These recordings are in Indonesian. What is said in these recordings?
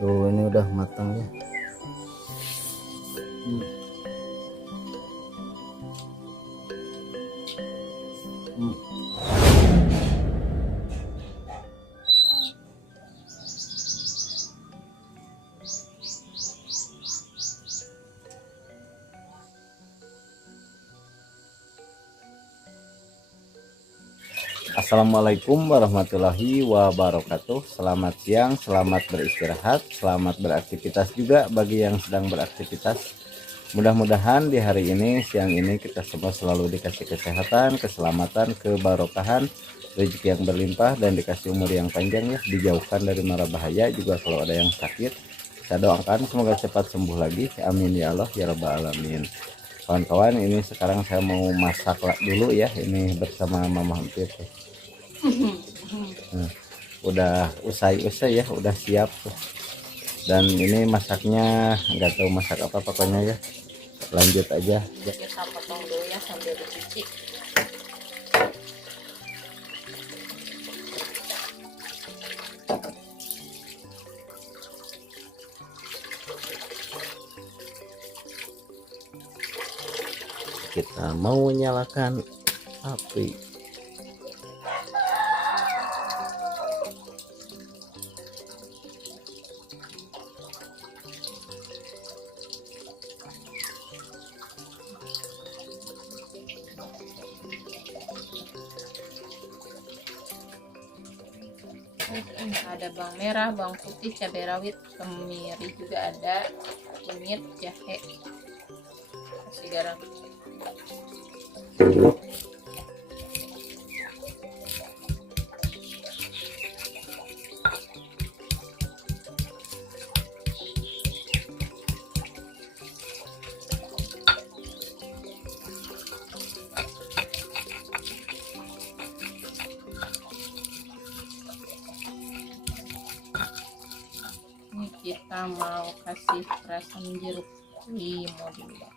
Tuh ini udah matang ya. Hmm. Hmm. Assalamualaikum warahmatullahi wabarakatuh. Selamat siang, selamat beristirahat, selamat beraktivitas juga bagi yang sedang beraktivitas. Mudah-mudahan di hari ini, siang ini kita semua selalu dikasih kesehatan, keselamatan, kebarokahan, rezeki yang berlimpah, dan dikasih umur yang panjang ya, dijauhkan dari mara bahaya. Juga kalau ada yang sakit, saya doakan semoga cepat sembuh lagi. Amin ya Allah ya rabbal alamin. Kawan-kawan, ini sekarang saya mau masak dulu ya, ini bersama Mama Empit. Nah, udah usai-usai ya, udah siap tuh. Dan ini masaknya nggak tahu masak apa, pokoknya ya lanjut aja. Kita potong dulu ya sambil dicuci. Kita mau nyalakan api. Ada bawang merah, bawang putih, cabai rawit, kemiri juga ada, kunyit, jahe, kasih garam. Ini kita mau kasih perasan jeruk limau dulu.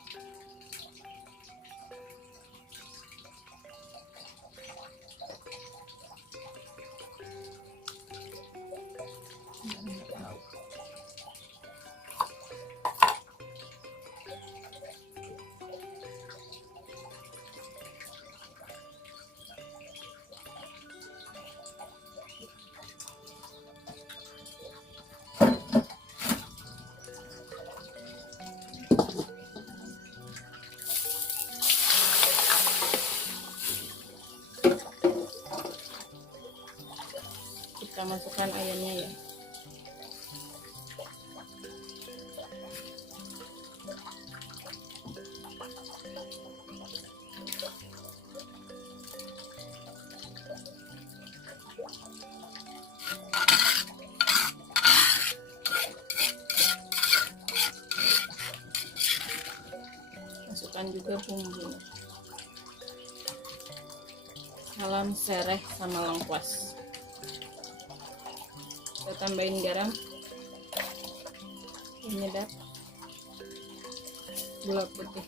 Kita masukkan ayamnya ya. Masukkan juga bumbu. Salam sereh sama lengkuas. Kita tambahin garam, penyedap, gula putih.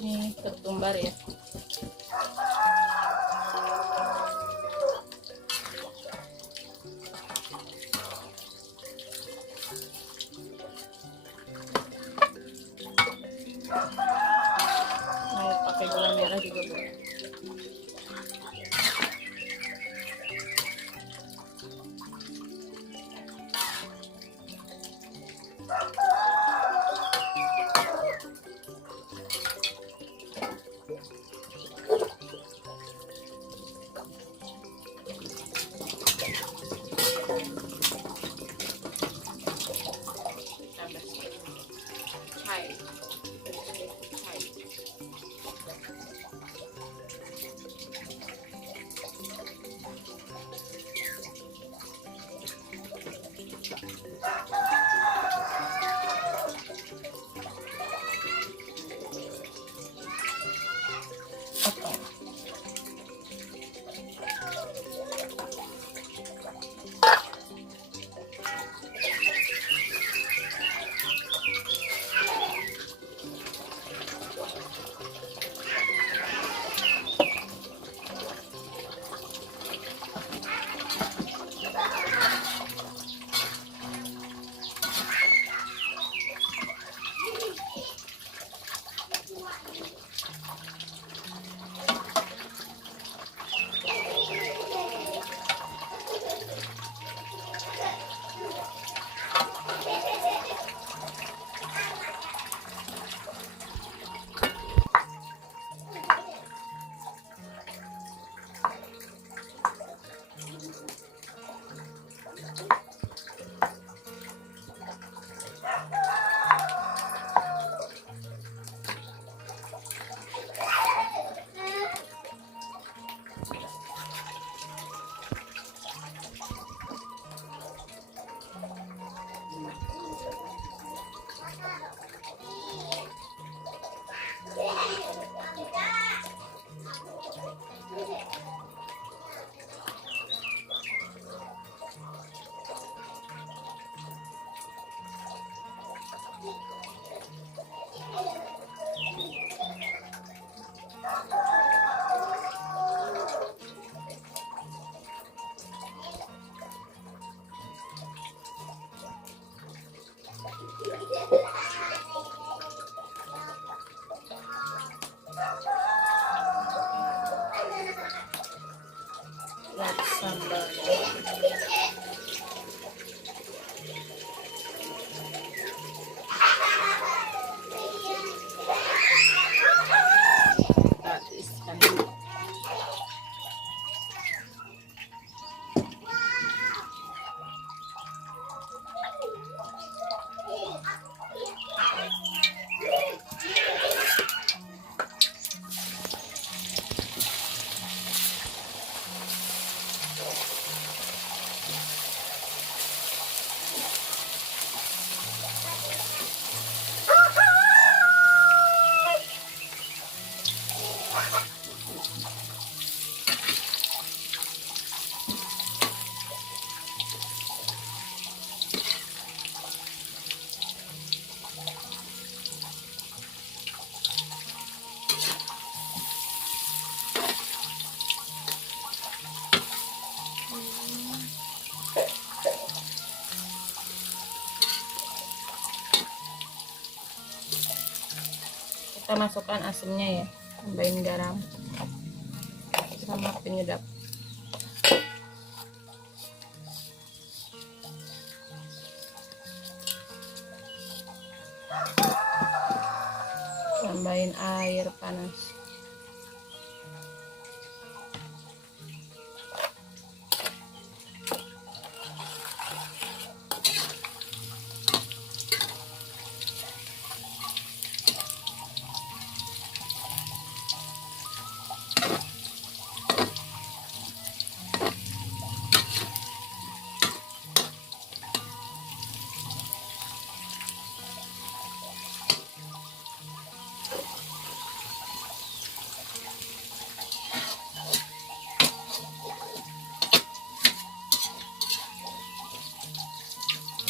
Ini ketumbar ya. Mau pakai gula merah juga boleh. Hai. Hai. Potong. kita masukkan asemnya ya, tambahin garam sama penyedap. Tambahin air panas.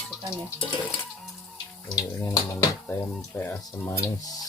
Masukkan ya. Ini namanya tempe asam manis.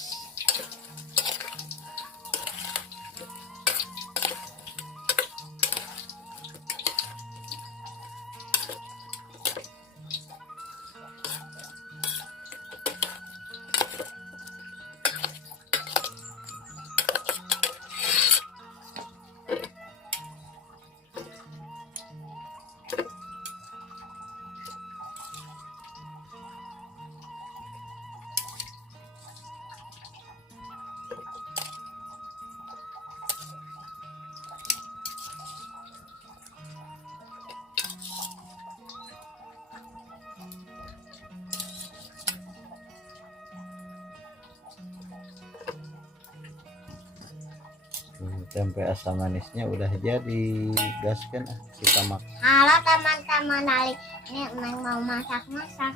Tempe asam manisnya udah jadi, gaskan kita makan. Halo teman-teman, hari ini Neng mau masak tempe.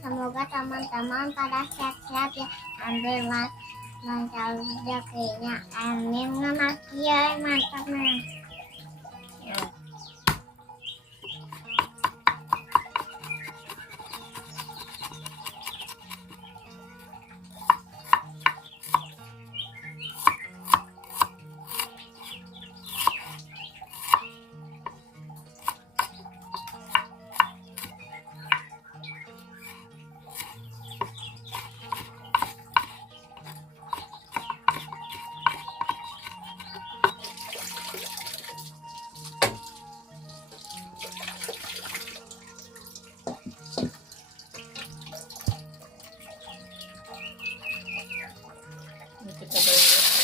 Semoga teman-teman pada sehat-sehat ya. Ambil lancar rezekinya. Amin. Namakia mantap nih. Ya. Ini kita bayar.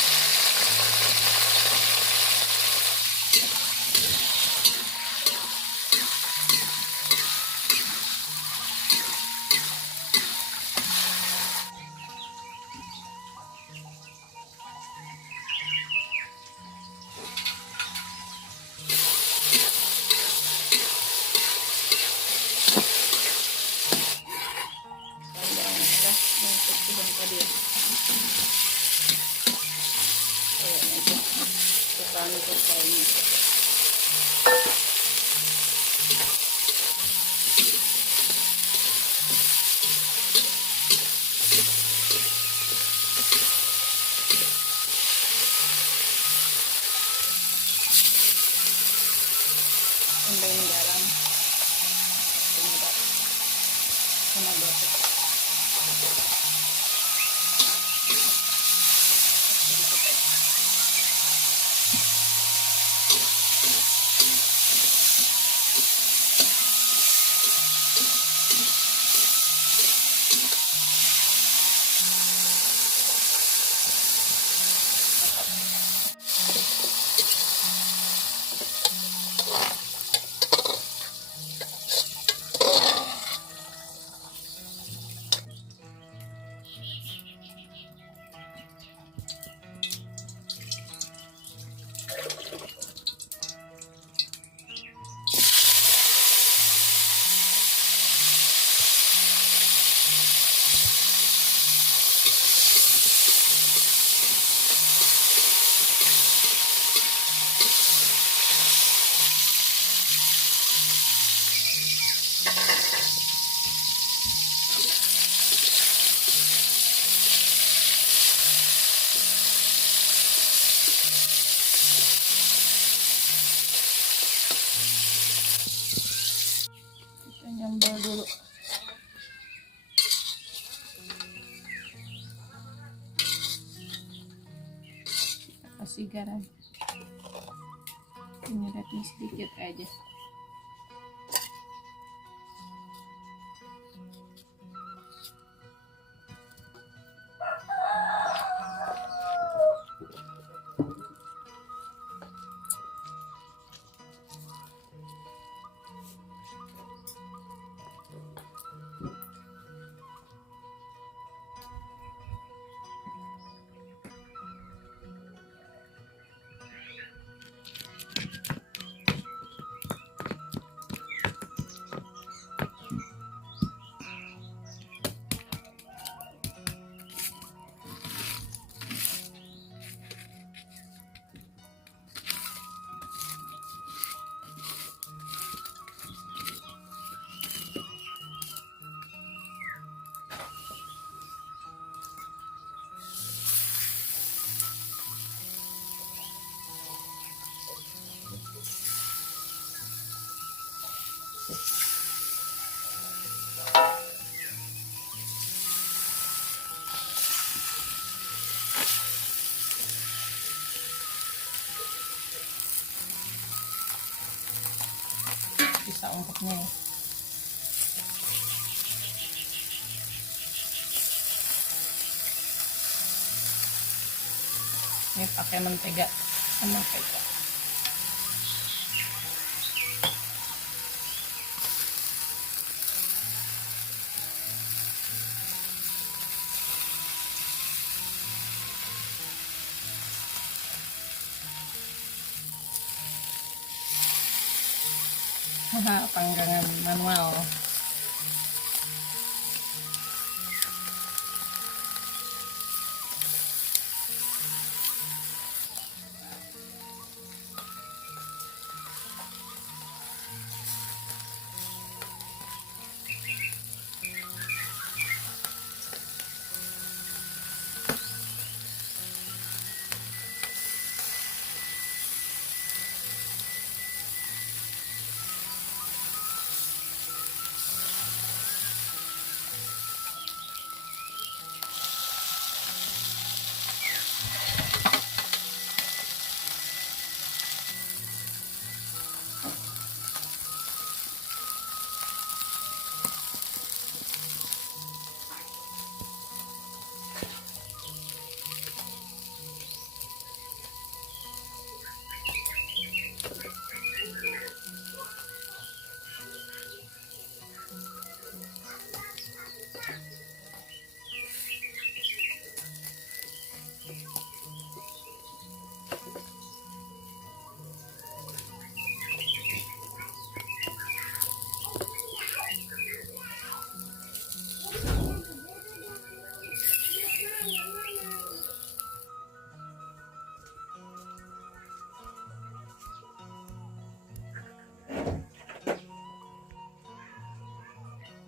Tambahin garam, penyedap, sama bawang. kasih garam, penyedapnya sedikit aja. Bisa ungkepnya ya. Ini pakai mentega. Panggangan manual.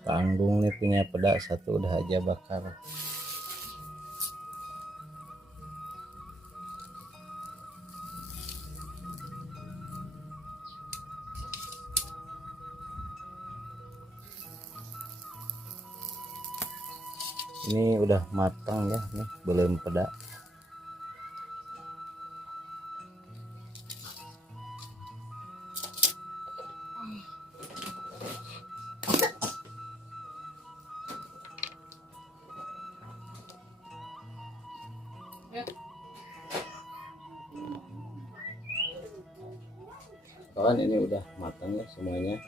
Tanggung nih punya peda satu udah aja bakar. Ini udah matang ya, nih belum peda. Kawan, ini udah matang ya semuanya,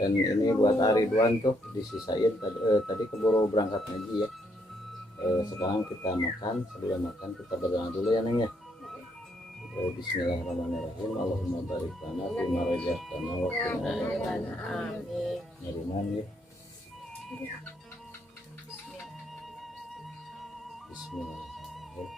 dan ini buat Ridwan tuh disisain tadi keburu berangkat ngaji ya. Sekarang kita makan, sebelum makan kita berdoa dulu ya Neng ya. Bismillahirrahmanirrahim. Allahumma barik lana fima razaqtana wa qina adzabannar. Ngiriman ya. Bismillahirrahmanirrahim.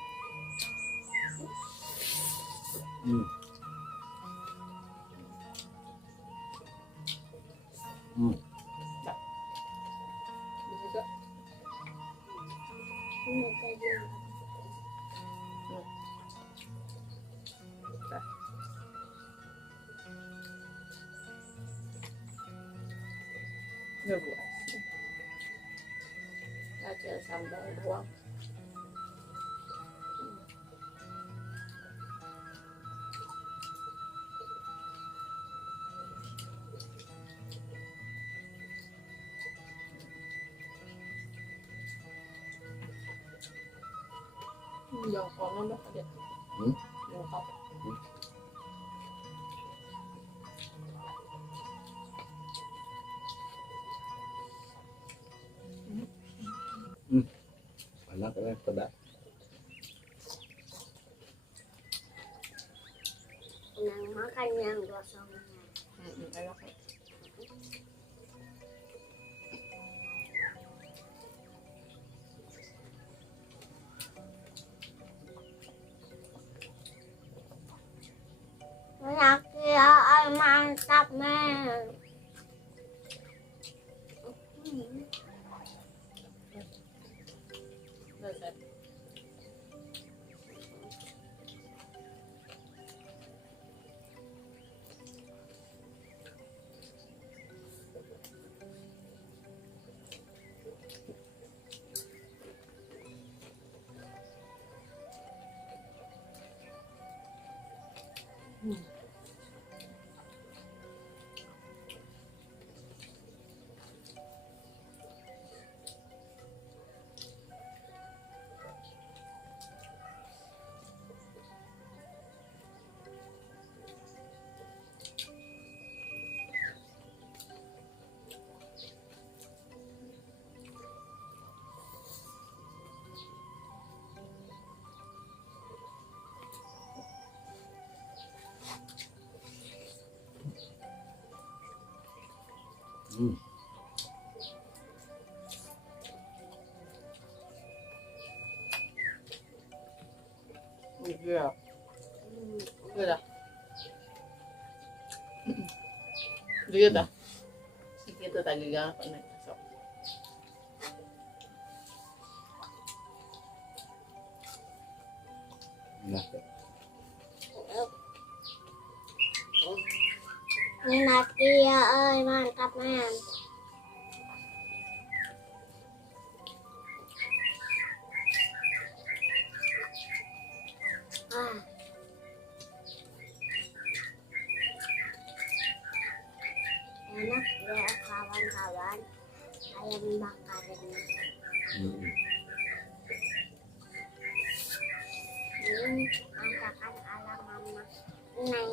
Aja sambal doang. Yang kono dah ada. Hmm? Yang kap. Anak pedas. Yang makan yang gosongnya. Enak. Kira mantap men. Lezat. Iya. Udah. Dia dah. Kita tadi gak apa nih. So. Nah, Enak iya, mantap men. Ah. Enak ya kawan-kawan, ayam bakar ini. Masakan ala mama Neng.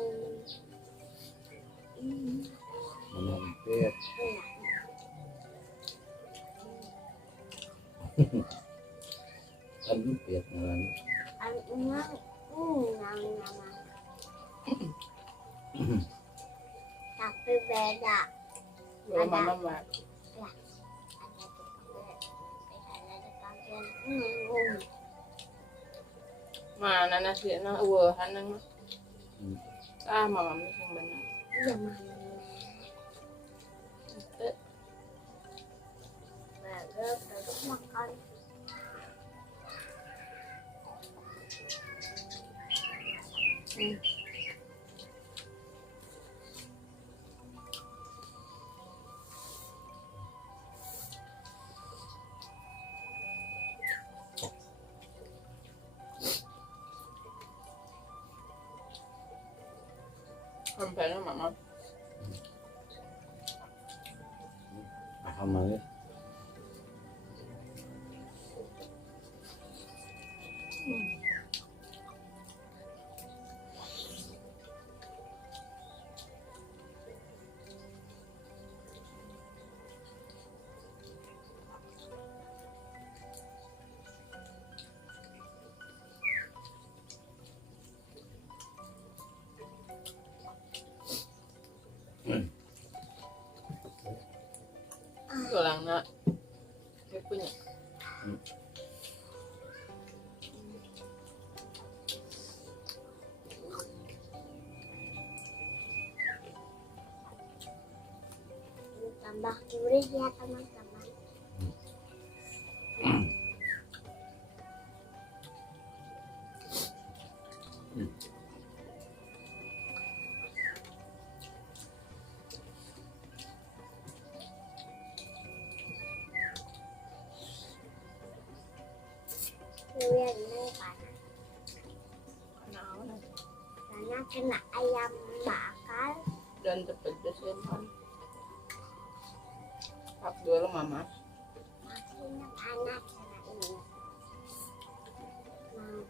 menampir. Iya. Kan empit ngaran. Emang nama tapi beda. Belum mama mah. Ada dipanggil Mana nasi nang uwahan nang mah. Hmm. Ah, mama mah yang benar. iya mama. Baru makan. Sampai mama. Paham aja. Tulang nak. Dia punya. Tambah gurih ya teman-teman. Durian ini panas. Kenapa? Karena kena ayam bakar. Dan terpedas ya kan. Pak dulu mama. Maksudnya panas karena ini. Nah,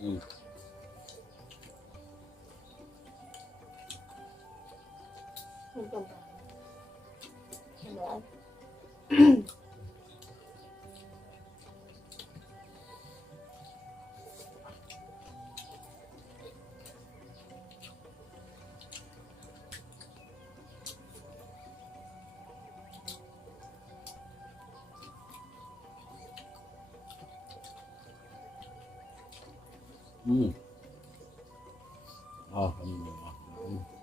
คุณจมเห็นไหม Alhamdulillah.